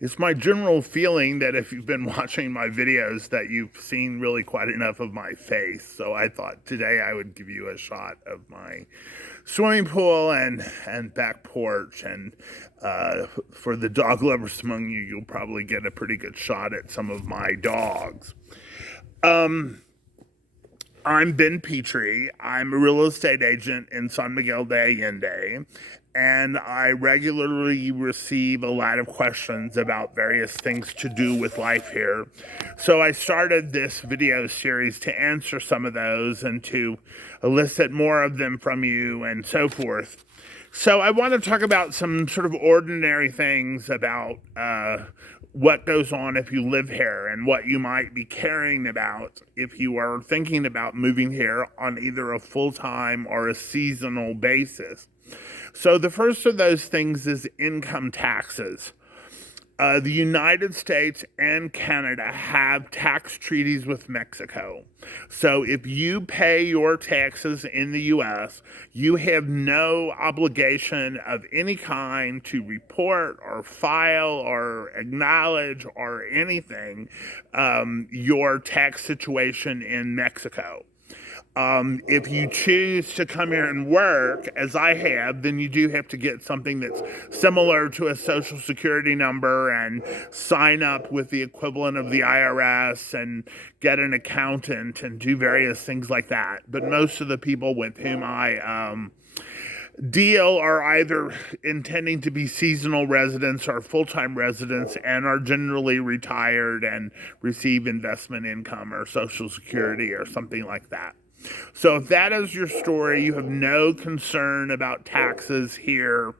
It's my general feeling that if you've been watching my videos that you've seen really quite enough of my face. So I thought today I would give you a shot of my swimming pool and back porch. And for the dog lovers among you, you'll probably get a pretty good shot at some of my dogs. I'm Ben Petrie. I'm a real estate agent in San Miguel de Allende, and I regularly receive a lot of questions about various things to do with life here. So I started this video series to answer some of those and to elicit more of them from you and so forth. So I want to talk about some sort of ordinary things about what goes on if you live here and what you might be caring about if you are thinking about moving here on either a full-time or a seasonal basis. So the first of those things is income taxes. The United States and Canada have tax treaties with Mexico. So if you pay your taxes in the U.S., you have no obligation of any kind to report or file or acknowledge or anything your tax situation in Mexico. If you choose to come here and work, as I have, then you do have to get something that's similar to a social security number and sign up with the equivalent of the IRS and get an accountant and do various things like that. But most of the people with whom I deal are either intending to be seasonal residents or full-time residents and are generally retired and receive investment income or social security or something like that. So if that is your story, you have no concern about taxes here.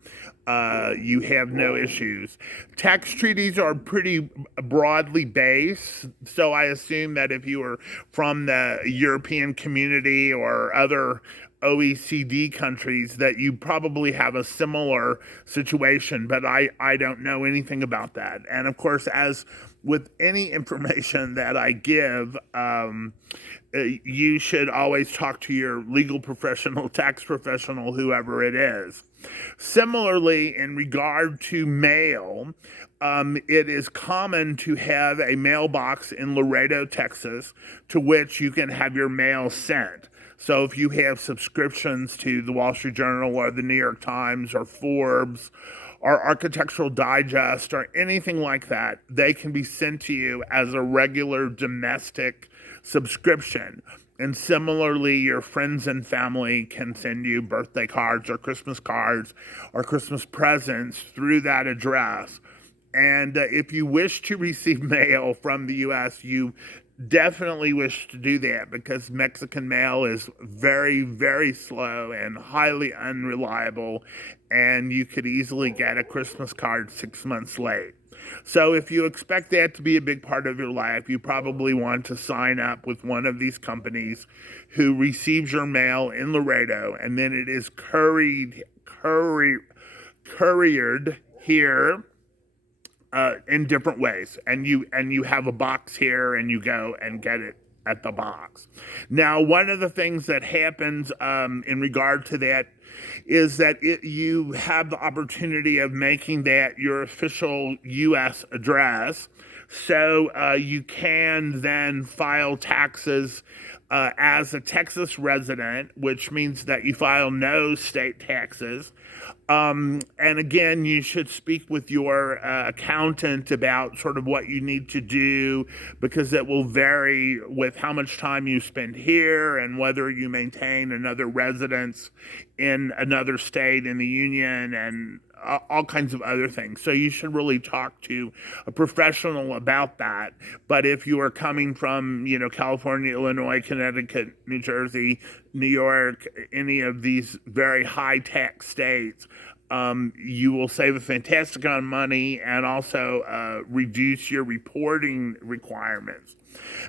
You have no issues. Tax treaties are pretty broadly based, so I assume that if you are from the European community or other OECD countries that you probably have a similar situation, but I don't know anything about that. And of course, as with any information that I give, you should always talk to your legal professional, tax professional, whoever it is. Similarly, in regard to mail, it is common to have a mailbox in Laredo, Texas, to which you can have your mail sent. So if you have subscriptions to the Wall Street Journal or the New York Times or Forbes or Architectural Digest or anything like that, they can be sent to you as a regular domestic subscription. And similarly, your friends and family can send you birthday cards or Christmas presents through that address. And if you wish to receive mail from the U.S., you definitely wish to do that because Mexican mail is very, very slow and highly unreliable, and you could easily get a Christmas card 6 months late. So if you expect that to be a big part of your life, you probably want to sign up with one of these companies who receives your mail in Laredo, and then it is couriered here in different ways, and you have a box here, and you go and get it at the box. Now, one of the things that happens in regard to that is that you have the opportunity of making that your official U.S. address, so you can then file taxes as a Texas resident, which means that you file no state taxes. And again, you should speak with your accountant about sort of what you need to do because it will vary with how much time you spend here and whether you maintain another residence in another state in the union and all kinds of other things. So you should really talk to a professional about that. But if you are coming from, California, Illinois, Connecticut, New Jersey, New York, any of these very high tax states, you will save a fantastic amount of money and also reduce your reporting requirements.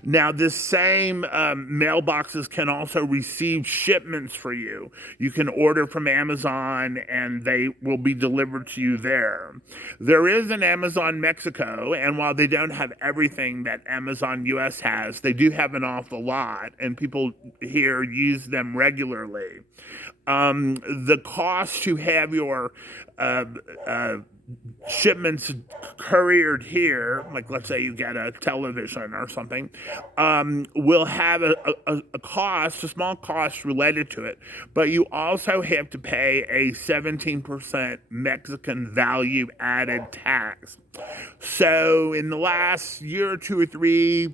Now, this same mailboxes can also receive shipments for you. You can order from Amazon and they will be delivered to you there. There is an Amazon Mexico, and while they don't have everything that Amazon US has, they do have an awful lot, and people here use them regularly. The cost to have your shipments couriered here, like let's say you get a television or something, will have a cost, a small cost related to it, but you also have to pay a 17% Mexican value added tax. So in the last year or two or three,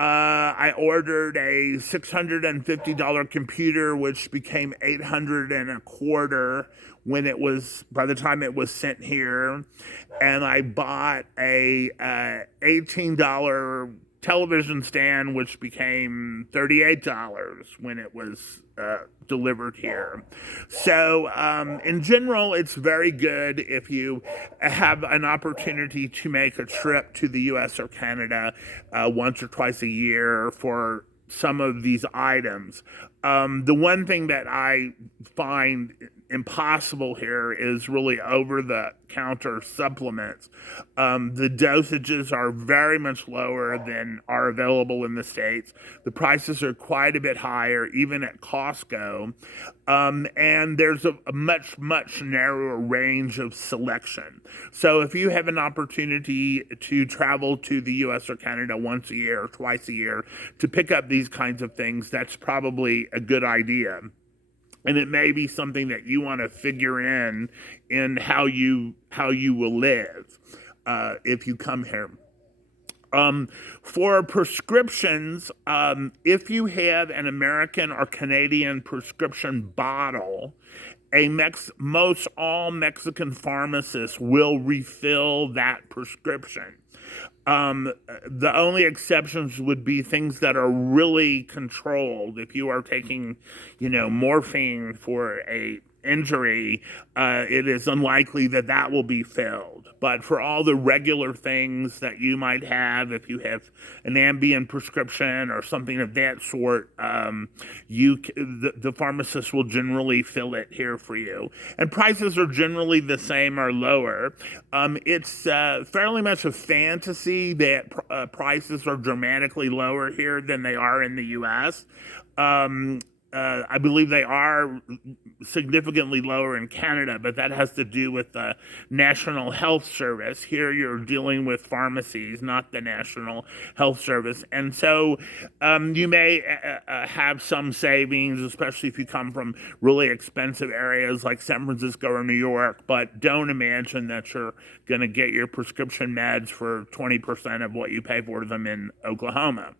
I ordered a $650 computer, which became 800 and a quarter when it was by the time it was sent here, and I bought a $18 television stand, which became $38 when it was delivered here. So, in general, it's very good if you have an opportunity to make a trip to the US or Canada once or twice a year for some of these items. The one thing that I find impossible here is really over the counter supplements. The dosages are very much lower than are available in the States. The prices are quite a bit higher, even at Costco. And there's a much narrower range of selection. So if you have an opportunity to travel to the US or Canada once a year or twice a year to pick up these kinds of things, that's probably a good idea. And it may be something that you want to figure in how you will live if you come here. For prescriptions, if you have an American or Canadian prescription bottle, most all Mexican pharmacists will refill that prescription. The only exceptions would be things that are really controlled. If you are taking, morphine for a injury, it is unlikely that will be filled. But for all the regular things that you might have, if you have an Ambien prescription or something of that sort, the pharmacist will generally fill it here for you. And prices are generally the same or lower. It's fairly much a fantasy that prices are dramatically lower here than they are in the U.S. I believe they are significantly lower in Canada, but that has to do with the National Health Service. Here you're dealing with pharmacies, not the National Health Service. And so you may have some savings, especially if you come from really expensive areas like San Francisco or New York, but don't imagine that you're going to get your prescription meds for 20% of what you pay for them in Oklahoma.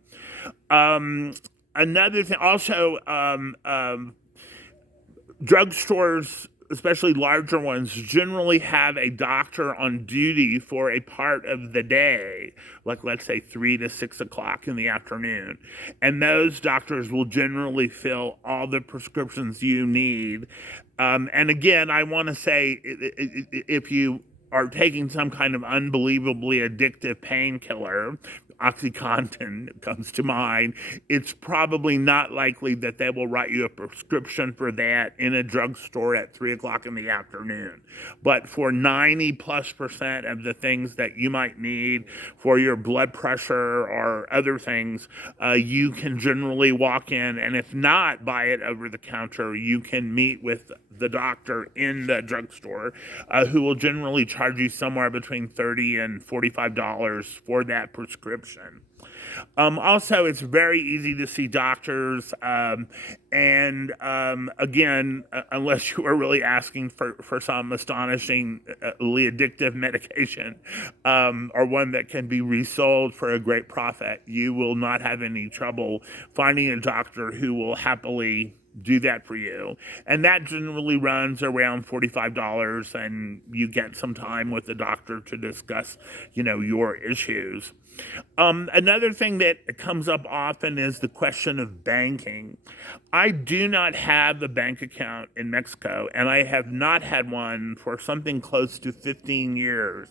Another thing, also, drugstores, especially larger ones, generally have a doctor on duty for a part of the day, like let's say 3 to 6 o'clock in the afternoon. And those doctors will generally fill all the prescriptions you need. And again, I want to say if you are taking some kind of unbelievably addictive painkiller, OxyContin comes to mind, it's probably not likely that they will write you a prescription for that in a drugstore at 3 o'clock in the afternoon. But for 90+% of the things that you might need for your blood pressure or other things, you can generally walk in, and if not buy it over the counter, you can meet with the doctor in the drugstore, who will generally charge you somewhere between $30 and $45 for that prescription. Also, it's very easy to see doctors, and again, unless you are really asking for some astonishingly addictive medication, or one that can be resold for a great profit, you will not have any trouble finding a doctor who will happily do that for you. And that generally runs around $45, and you get some time with the doctor to discuss, your issues. Another thing that comes up often is the question of banking. I do not have a bank account in Mexico, and I have not had one for something close to 15 years.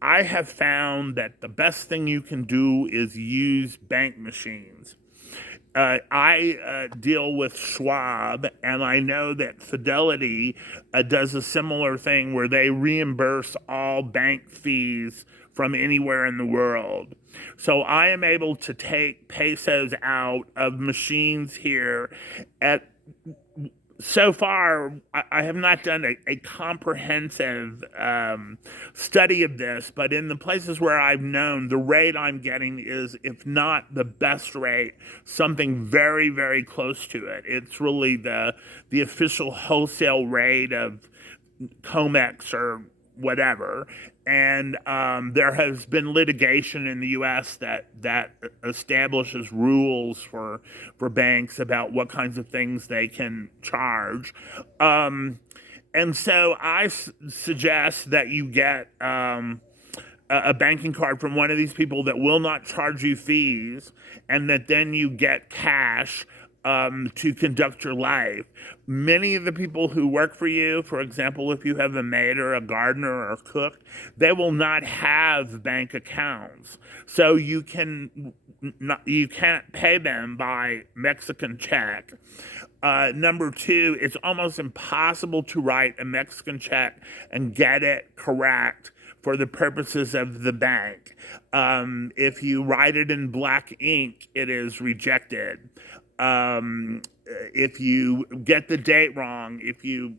I have found that the best thing you can do is use bank machines. I deal with Schwab, and I know that Fidelity does a similar thing where they reimburse all bank fees from anywhere in the world. So I am able to take pesos out of machines here at so far, I have not done a comprehensive study of this, but in the places where I've known, the rate I'm getting is, if not the best rate, something very, very close to it. It's really the official wholesale rate of Comex or whatever. And there has been litigation in the U.S. that establishes rules for banks about what kinds of things they can charge. And so suggest that you get a banking card from one of these people that will not charge you fees, and that then you get cash to conduct your life. Many of the people who work for you, for example, if you have a maid or a gardener or a cook, they will not have bank accounts. So you can't pay them by Mexican check. Number two, it's almost impossible to write a Mexican check and get it correct for the purposes of the bank. If you write it in black ink, it is rejected. If you get the date wrong, if you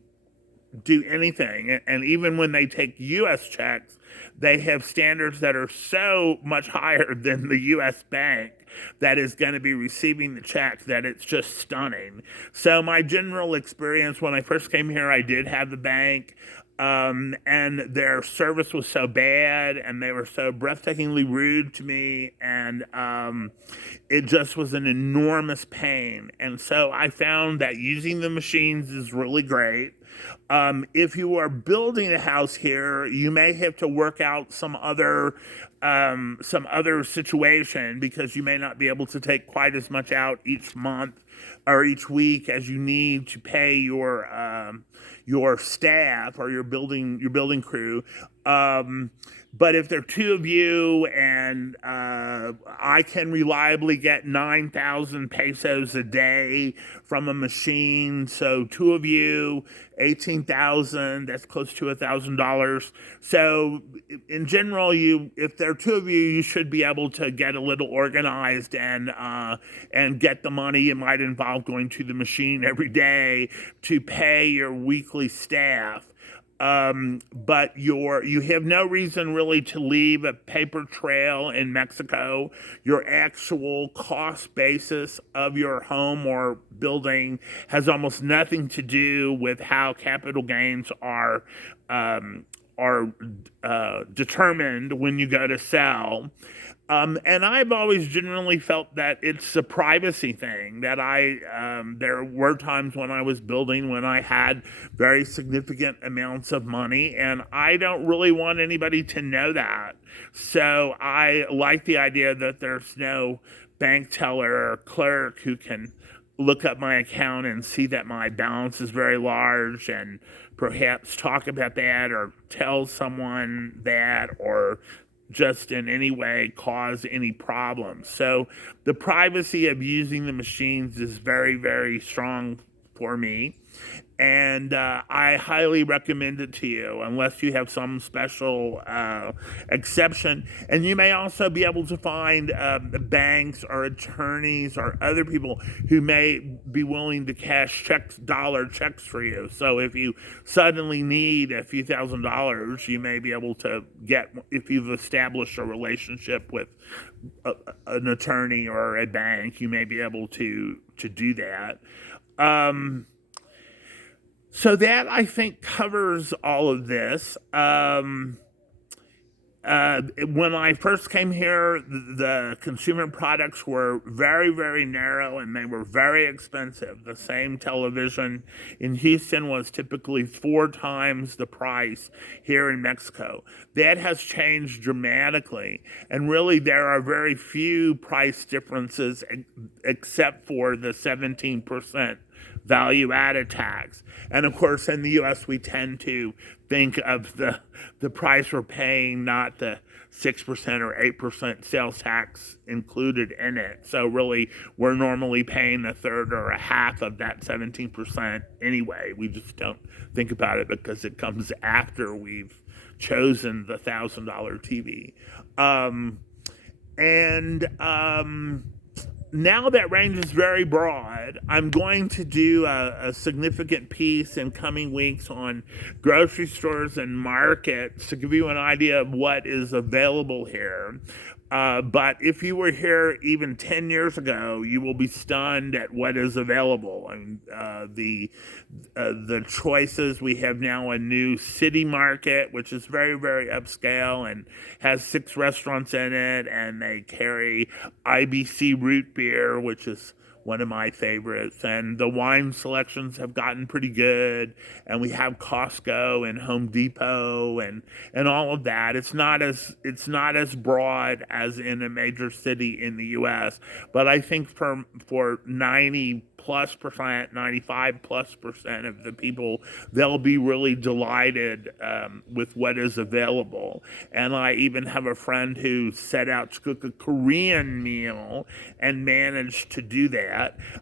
do anything, and even when they take U.S. checks, they have standards that are so much higher than the U.S. bank that is going to be receiving the check that it's just stunning. So my general experience when I first came here, I did have the bank. And their service was so bad, and they were so breathtakingly rude to me, and it just was an enormous pain. And so I found that using the machines is really great. If you are building a house here, you may have to work out some other situation, because you may not be able to take quite as much out each month or each week as you need to pay your staff or your building crew. But if there are two of you, and I can reliably get 9,000 pesos a day from a machine, so two of you, 18,000, that's close to $1,000. So in general, if there are two of you, you should be able to get a little organized and get the money. It might involve going to the machine every day to pay your weekly staff. But you have no reason really to leave a paper trail in Mexico. Your actual cost basis of your home or building has almost nothing to do with how capital gains are determined when you go to sell. And I've always generally felt that it's a privacy thing, that there were times when I was building when I had very significant amounts of money, and I don't really want anybody to know that. So I like the idea that there's no bank teller or clerk who can look up my account and see that my balance is very large, and perhaps talk about that or tell someone that, or just in any way cause any problems. So the privacy of using the machines is very, very strong for me. And I highly recommend it to you, unless you have some special exception. And you may also be able to find banks or attorneys or other people who may be willing to cash dollar checks for you. So if you suddenly need a few $1,000s, you may be able to get, if you've established a relationship with an attorney or a bank, you may be able to do that. So that, I think, covers all of this. When I first came here, the consumer products were very, very narrow, and they were very expensive. The same television in Houston was typically 4 times the price here in Mexico. That has changed dramatically, and really there are very few price differences except for the 17% value-added tax. And of course, in the U.S., we tend to think of the price we're paying, not the 6% or 8% sales tax included in it. So really, we're normally paying a third or a half of that 17% anyway. We just don't think about it because it comes after we've chosen the $1,000 TV. now that range is very broad. I'm going to do a significant piece in coming weeks on grocery stores and markets to give you an idea of what is available here. But if you were here even 10 years ago, you will be stunned at what is available. I mean, the choices we have now: a new city market, which is very, very upscale and has 6 restaurants in it, and they carry IBC root beer, which is one of my favorites, and the wine selections have gotten pretty good, and we have Costco and Home Depot and all of that. It's not as broad as in a major city in the US, but I think for 90+%, 95+% of the people, they'll be really delighted with what is available. And I even have a friend who set out to cook a Korean meal and managed to do that.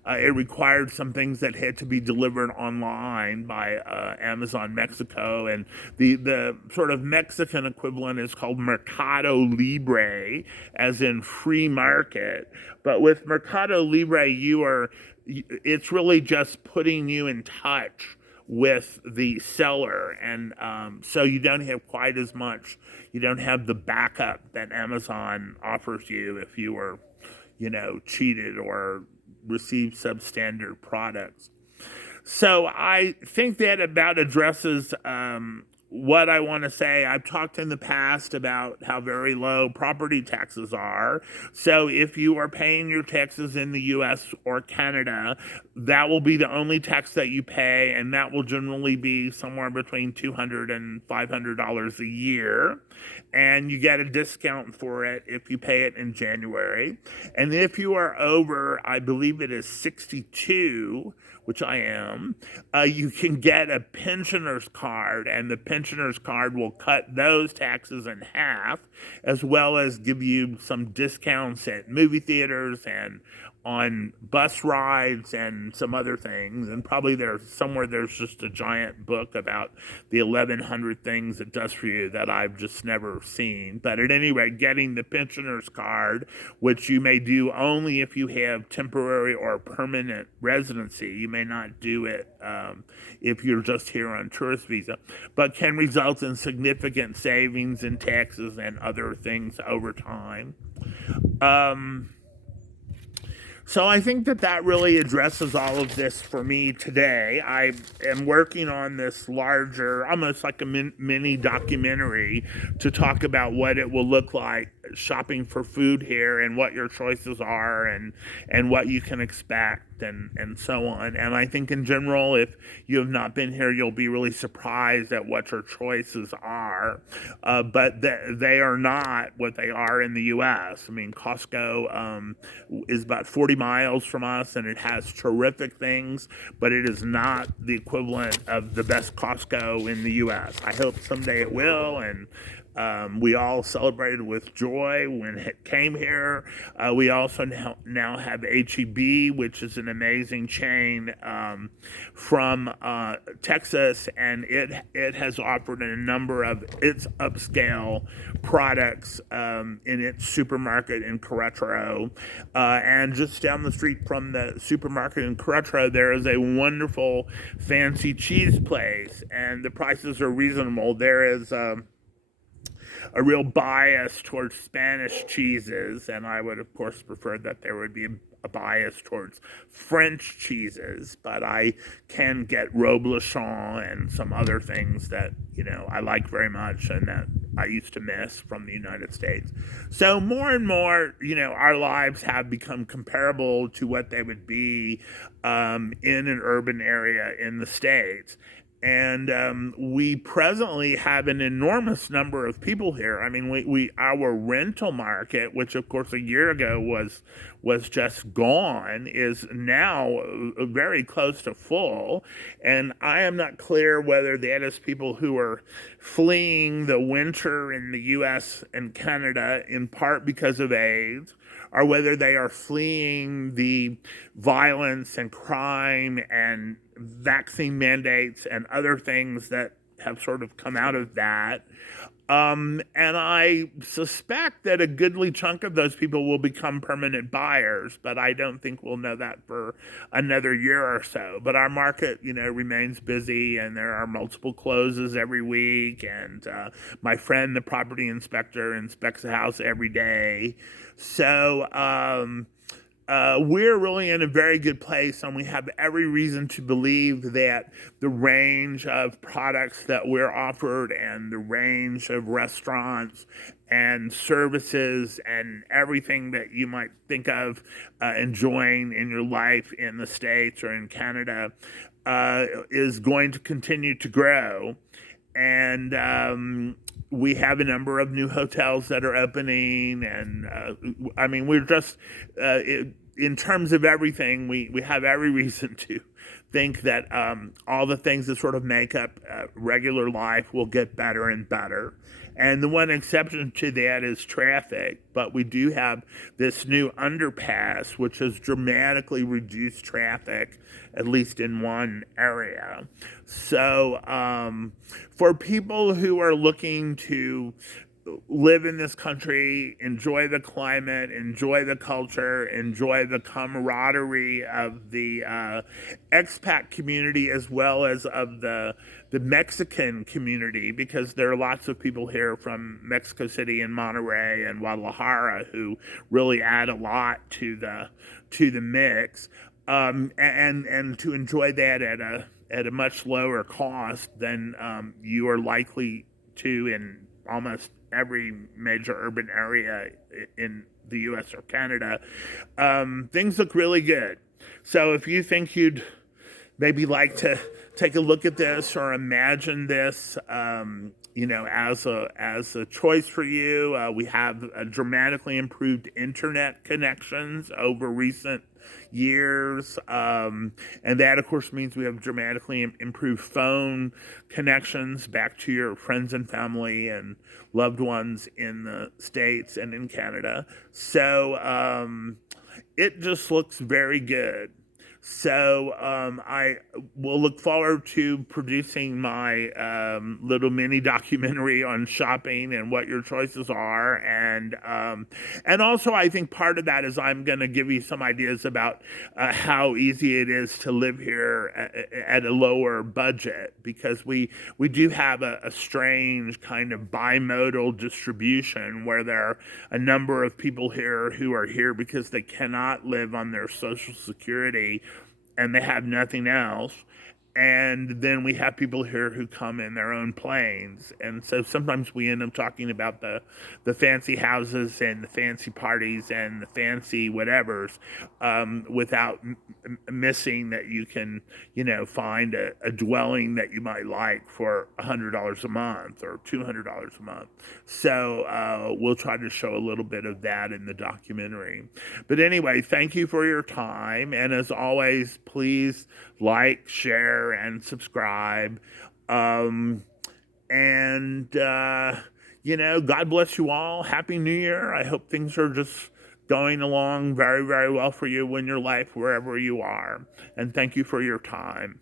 It required some things that had to be delivered online by Amazon Mexico, and the sort of Mexican equivalent is called Mercado Libre, as in free market. But with Mercado Libre, it's really just putting you in touch with the seller, and so you don't have quite as much. You don't have the backup that Amazon offers you if you were, cheated or received substandard products. So I think that about addresses what I want to say. I've talked in the past about how very low property taxes are. So if you are paying your taxes in the US or Canada, that will be the only tax that you pay, and that will generally be somewhere between $200 and $500 a year. And you get a discount for it if you pay it in January. And if you are over, I believe it is 62, which I am, you can get a pensioner's card, and the pensioner's card will cut those taxes in half, as well as give you some discounts at movie theaters and on bus rides and some other things. And probably there's just a giant book about the 1,100 things it does for you that I've just never seen. But at any rate, getting the pensioner's card, which you may do only if you have temporary or permanent residency. You may not do it if you're just here on tourist visa, but can result in significant savings in taxes and other things over time. So I think that really addresses all of this for me today. I am working on this larger, almost like a mini documentary, to talk about what it will look like shopping for food here, and what your choices are, and what you can expect, and so on. And I think in general, if you have not been here, you'll be really surprised at what your choices are. But they are not what they are in the US. I mean, Costco is about 40 miles from us, and it has terrific things, but it is not the equivalent of the best Costco in the US. I hope someday it will, and we all celebrated with joy when it came here. We also now have HEB, which is an amazing chain from Texas, and it has offered a number of its upscale products in its supermarket in Querétaro. And just down the street from the supermarket in Querétaro, there is a wonderful fancy cheese place, and the prices are reasonable. There is a real bias towards Spanish cheeses, and I would, of course, prefer that there would be a bias towards French cheeses, but I can get Roblechon and some other things that, I like very much and that I used to miss from the United States. So more and more, our lives have become comparable to what they would be in an urban area in the States. And we presently have an enormous number of people here. I mean, our rental market, which of course a year ago was just gone, is now very close to full. And I am not clear whether that is people who are fleeing the winter in the U.S. and Canada in part because of AIDS, or whether they are fleeing the violence and crime and vaccine mandates and other things that have sort of come out of that. And I suspect that a goodly chunk of those people will become permanent buyers, but I don't think we'll know that for another year or so. But our market, remains busy, and there are multiple closes every week. And my friend, the property inspector, inspects the house every day. So, we're really in a very good place, and we have every reason to believe that the range of products that we're offered and the range of restaurants and services and everything that you might think of enjoying in your life in the States or in Canada is going to continue to grow. And we have a number of new hotels that are opening, and I mean, we're just in terms of everything, we have every reason to think that all the things that sort of make up regular life will get better and better. And the one exception to that is traffic, but we do have this new underpass, which has dramatically reduced traffic, at least in one area. So for people who are looking to live in this country, enjoy the climate, enjoy the culture, enjoy the camaraderie of the expat community as well as of the Mexican community, because there are lots of people here from Mexico City and Monterrey and Guadalajara who really add a lot to the mix, and to enjoy that at a much lower cost than you are likely to in almost every major urban area in the US or Canada. Things look really good. So if you think you'd maybe like to take a look at this or imagine this, as a choice for you, we have dramatically improved internet connections over recent years, and that of course means we have dramatically improved phone connections back to your friends and family and loved ones in the States and in Canada. So it just looks very good. So I will look forward to producing my little mini documentary on shopping and what your choices are, and also I think part of that is I'm going to give you some ideas about how easy it is to live here at a lower budget, because we do have a strange kind of bimodal distribution where there are a number of people here who are here because they cannot live on their Social Security and they have nothing else. And then we have people here who come in their own planes. And so sometimes we end up talking about the fancy houses and the fancy parties and the fancy whatevers, without missing that you can, find a dwelling that you might like for $100 a month or $200 a month. So we'll try to show a little bit of that in the documentary. But anyway, thank you for your time. And as always, please like, share, and subscribe. God bless you all. Happy New Year. I hope things are just going along very, very well for you in your life, wherever you are. And thank you for your time.